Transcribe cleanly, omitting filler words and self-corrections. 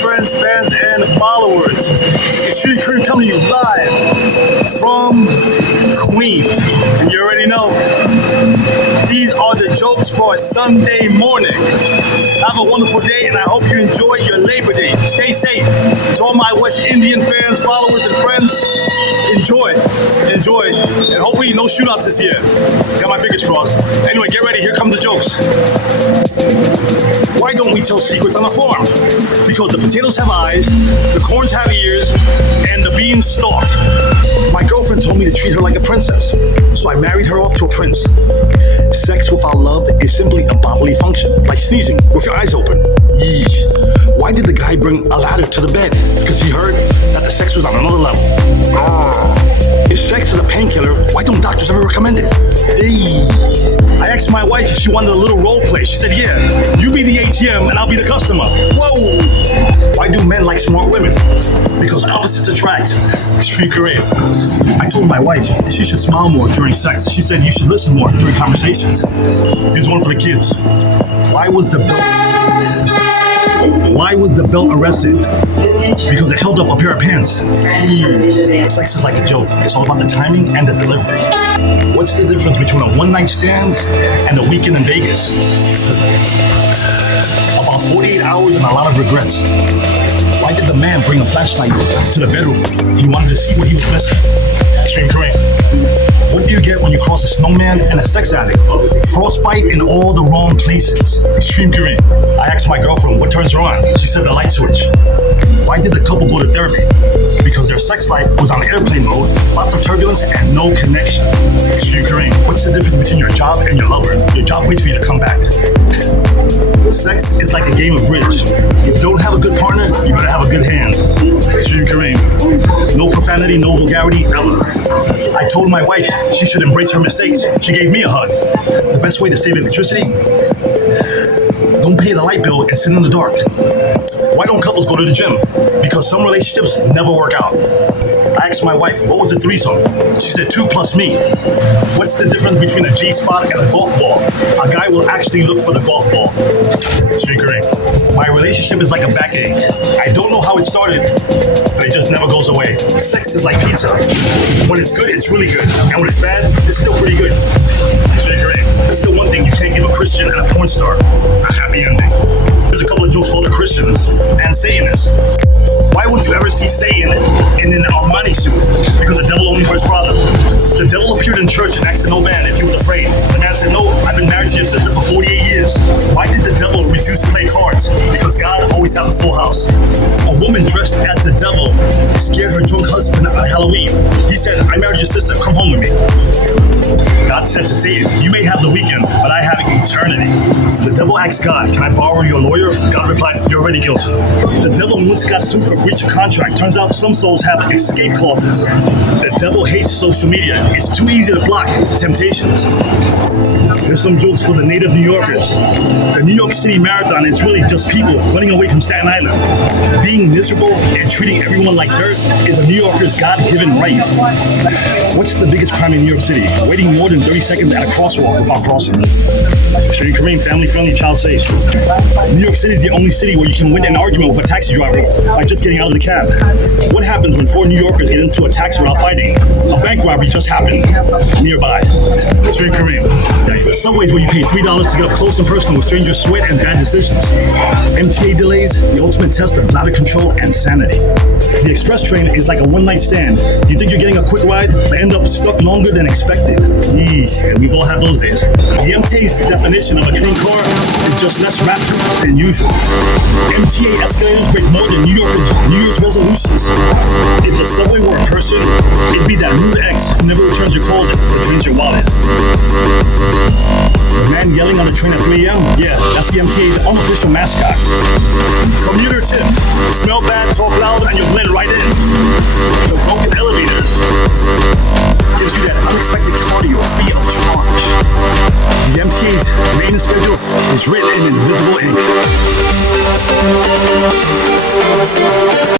friends, fans, and followers. XtremeKareem coming to you live from Queens. And you already know, these are the jokes for a Sunday morning. Have a wonderful day, and I hope you enjoy your Labor Day. Stay safe. To all my West Indian fans, followers, and friends, enjoy, and hopefully no shootouts this year. Got my fingers crossed. Anyway, get ready. Here comes the jokes. Why don't we tell secrets on a farm? Because the potatoes have eyes, the corns have ears, and the beans stalk. My girlfriend told me to treat her like a princess, so I married her off to a prince. Sex without love is simply a bodily function, like sneezing with your eyes open. Yee. Why did the guy bring a ladder to the bed? Because he heard that the sex was on another level. If sex is a painkiller, why don't doctors ever recommend it? Hey. I asked my wife if she wanted a little role play. She said, yeah, you be the ATM and I'll be the customer. Whoa! Why do men like smart women? Because opposites attract. XtremeKareem. I told my wife she should smile more during sex. She said you should listen more during conversations. Here's one for the kids. Why was the belt arrested? Because it held up a pair of pants. Sex is like a joke. It's all about the timing and the delivery. What's the difference between a one-night stand and a weekend in Vegas? About 48 hours and a lot of regrets. Why did the man bring a flashlight to the bedroom? He wanted to see what he was missing. XtremeKareem. What do you get when you cross a snowman and a sex addict? Frostbite in all the wrong places. XtremeKareem. I asked my girlfriend what turns her on. She said the light switch. Why did the couple go to therapy? Because their sex life was on airplane mode, lots of turbulence, and no connection. XtremeKareem. What's the difference between your job and your lover? Your job waits for you to come back. Sex is like a game of bridge. If you don't have a good partner, you better have a good hand. XtremeKareem. No profanity, no vulgarity, ever. I told my wife she should embrace her mistakes. She gave me a hug. The best way to save electricity? Don't pay the light bill and sit in the dark. Why don't couples go to the gym? Because some relationships never work out. I asked my wife, what was a threesome? She said 2 plus me. What's the difference between a G-spot and a golf ball? A guy will actually look for the golf ball. XtremeKareem. My relationship is like a backache. I don't know how it started, but it just never goes away. Sex is like pizza. When it's good, it's really good. And when it's bad, it's still pretty good. XtremeKareem. That's the one thing you can't give a Christian and a porn star. A happy ending. There's a couple of jokes for the Christians and Satanists. Why wouldn't you ever see Satan in an Armani suit? Because the devil only wears Prada. The devil appeared in church and asked an old man if he was afraid. The man said, no, I've been married to your sister for 48 years. Why did the devil refuse to play cards? Because God always has a full house. A woman dressed as the devil scared her drunk husband on Halloween. He said, I married your sister, come home with me. God said to Satan, you may have the weekend, but I have eternity. The devil asked God, can I borrow your lawyer? God replied, you're already guilty. The devil once got sued for breach of contract. Turns out some souls have escape clauses. The devil hates social media. It's too easy to block temptations. Here's some jokes for the native New Yorkers. The New York City Marathon is really just people running away from Staten Island. Being miserable and treating everyone like dirt is a New Yorker's God-given right. What's the biggest crime in New York City? Waiting more than 30 seconds at a crosswalk without crossing. XtremeKareem, family-friendly, child-safe. New York City is the only city where you can win an argument with a taxi driver by just getting out of the cab. What happens when 4 New Yorkers get into a taxi without fighting? A bank robbery just happened nearby. XtremeKareem. The subways where you pay $3 to get up close and personal with strangers' sweat and bad decisions. MTA delays, the ultimate test of bladder control and sanity. The express train is like a one-night stand. You think you're getting a quick ride, but end up stuck longer than expected. Yeesh, we've all had those days. The MTA's definition of a train car is just less rapture than usual. MTA escalators break more than New Yorkers' New Year's resolutions. If the subway were a person, it'd be that rude ex who never returns your calls or drains your wallet. The man yelling on the train at 3 a.m.? Yeah, that's the MTA's unofficial mascot. Commuter tip. Smell bad, talk loud, and you'll blend right in. The broken elevator gives you that unexpected cardio free of charge. The MTA's maintenance schedule is written in invisible